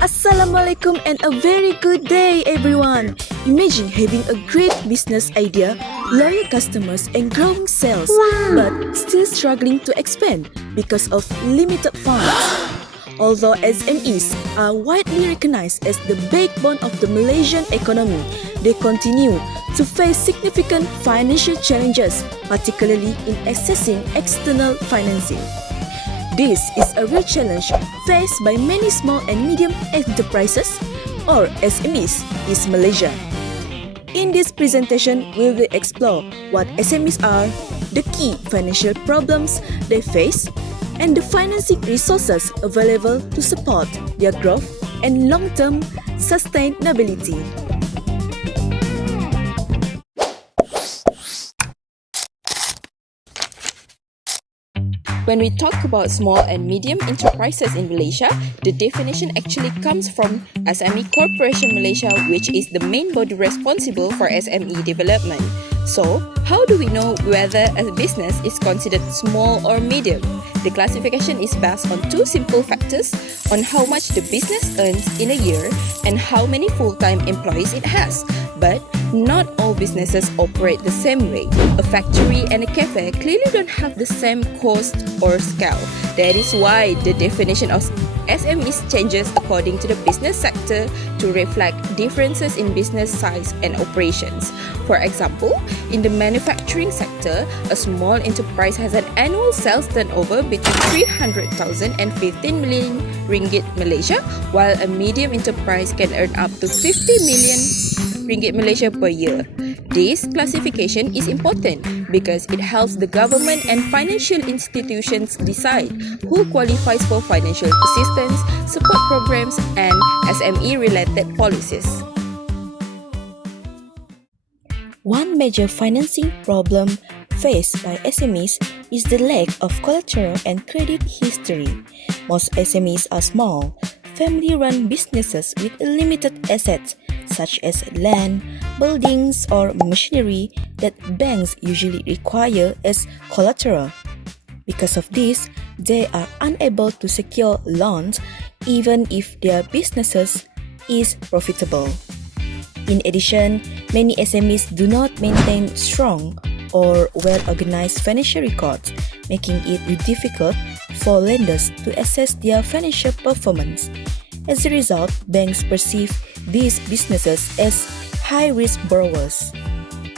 Assalamualaikum and a very good day everyone! Imagine having a great business idea, loyal customers and growing sales, but still struggling to expand because of limited funds. Although SMEs are widely recognized as the backbone of the Malaysian economy, they continue to face significant financial challenges, particularly in accessing external financing. This is a real challenge faced by many small and medium enterprises, or SMEs, in Malaysia. In this presentation, we will explore what SMEs are, the key financial problems they face, and the financing resources available to support their growth and long-term sustainability. When we talk about small and medium enterprises in Malaysia, the definition actually comes from SME Corporation Malaysia, which is the main body responsible for SME development. So, how do we know whether a business is considered small or medium? The classification is based on two simple factors: on how much the business earns in a year and how many full-time employees it has. But not all businesses operate the same way. A factory and a cafe clearly don't have the same cost or scale. That is why the definition of SMEs changes according to the business sector to reflect differences in business size and operations. For example, in the manufacturing sector, a small enterprise has an annual sales turnover between 300,000 and 15 million ringgit Malaysia, while a medium enterprise can earn up to 50 million ringgit Malaysia per year. This classification is important because it helps the government and financial institutions decide who qualifies for financial assistance, support programs, and SME-related policies. One major financing problem faced by SMEs is the lack of collateral and credit history. Most SMEs are small, family-run businesses with limited assets such as land, buildings, or machinery that banks usually require as collateral. Because of this, they are unable to secure loans even if their businesses is profitable. In addition, many SMEs do not maintain strong or well-organized financial records, making it difficult for lenders to assess their financial performance. As a result, banks perceive these businesses as high-risk borrowers.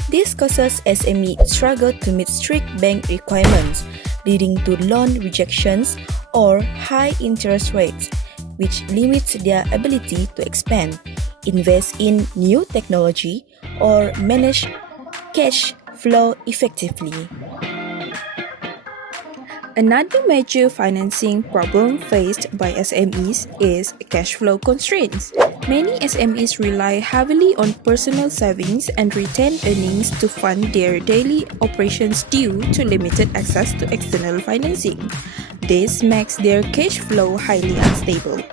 This causes SME struggle to meet strict bank requirements, leading to loan rejections or high interest rates, which limits their ability to expand, invest in new technology, or manage cash flow effectively. Another major financing problem faced by SMEs is cash flow constraints. Many SMEs rely heavily on personal savings and retained earnings to fund their daily operations due to limited access to external financing. This makes their cash flow highly unstable.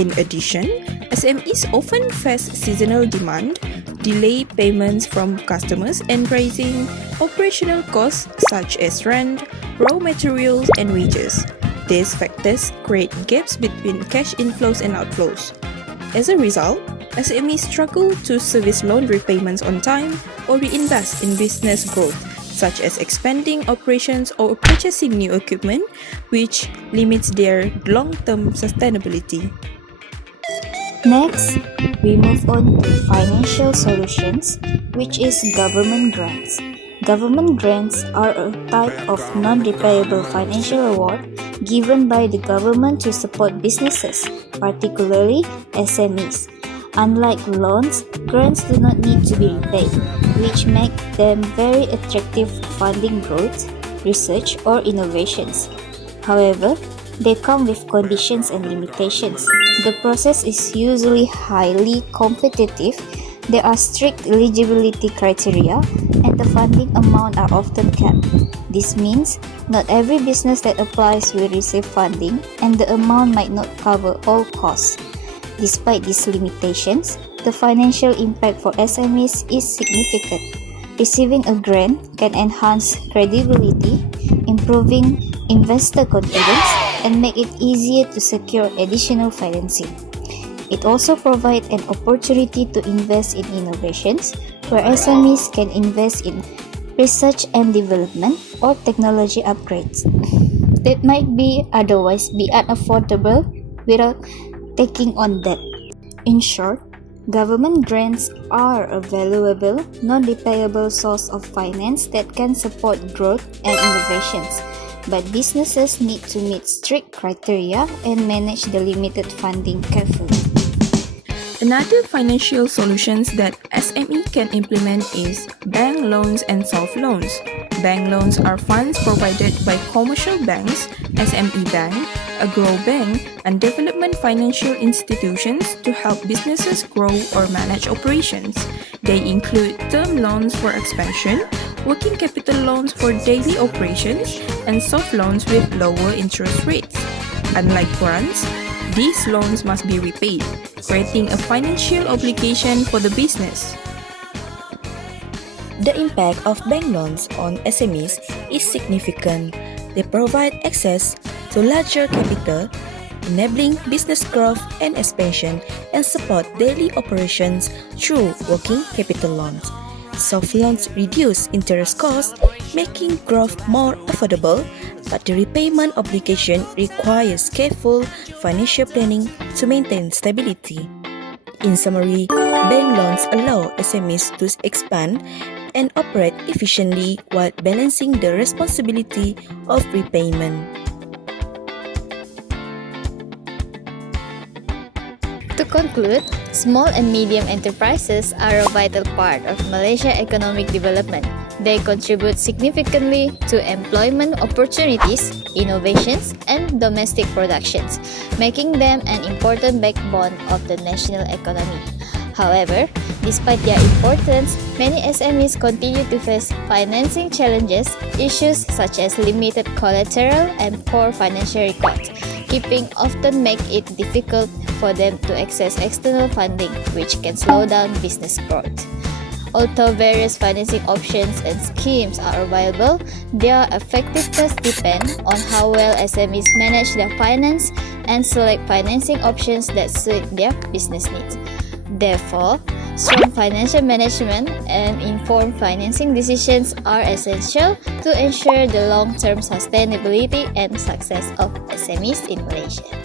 In addition, SMEs often face seasonal demand, delay payments from customers, and rising operational costs such as rent, raw materials, and wages. These factors create gaps between cash inflows and outflows. As a result, SMEs struggle to service loan repayments on time or reinvest in business growth, such as expanding operations or purchasing new equipment, which limits their long-term sustainability. Next, we move on to financial solutions, which is government grants. Government grants are a type of non-repayable financial award given by the government to support businesses, particularly SMEs. Unlike loans, grants do not need to be repaid, which make them very attractive funding growth, research, or innovations. However, they come with conditions and limitations. The process is usually highly competitive There are strict eligibility criteria and the funding amount are often capped. This means not every business that applies will receive funding and the amount might not cover all costs. Despite these limitations, the financial impact for SMEs is significant. Receiving a grant can enhance credibility, improving investor confidence, and make it easier to secure additional financing. It also provides an opportunity to invest in innovations, where SMEs can invest in research and development or technology upgrades that might otherwise be unaffordable without taking on debt. In short, government grants are a valuable, non-repayable source of finance that can support growth and innovations, but businesses need to meet strict criteria and manage the limited funding carefully. Another financial solutions that SME can implement is bank loans and soft loans. Bank loans are funds provided by commercial banks, SME bank, agro bank, and development financial institutions to help businesses grow or manage operations. They include term loans for expansion, working capital loans for daily operations, and soft loans with lower interest rates. Unlike grants, these loans must be repaid, creating a financial obligation for the business. The impact of bank loans on SMEs is significant. They provide access to larger capital, enabling business growth and expansion, and support daily operations through working capital loans. Soft loans reduce interest costs, making growth more affordable, but the repayment obligation requires careful financial planning to maintain stability. In summary, bank loans allow SMEs to expand and operate efficiently while balancing the responsibility of repayment. To conclude, small and medium enterprises are a vital part of Malaysia's economic development. They contribute significantly to employment opportunities, innovations, and domestic productions, making them an important backbone of the national economy. However, despite their importance, many SMEs continue to face financing challenges, issues such as limited collateral and poor financial records, keeping often make it difficult for them to access external funding, which can slow down business growth. Although various financing options and schemes are available, their effectiveness depends on how well SMEs manage their finance and select financing options that suit their business needs. Therefore, strong financial management and informed financing decisions are essential to ensure the long-term sustainability and success of SMEs in Malaysia.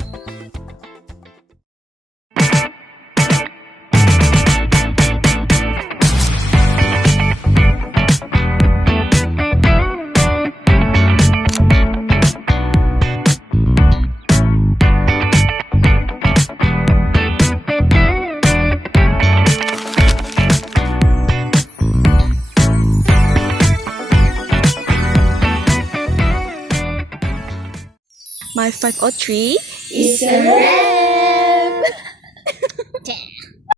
MAF503 It's a wrap!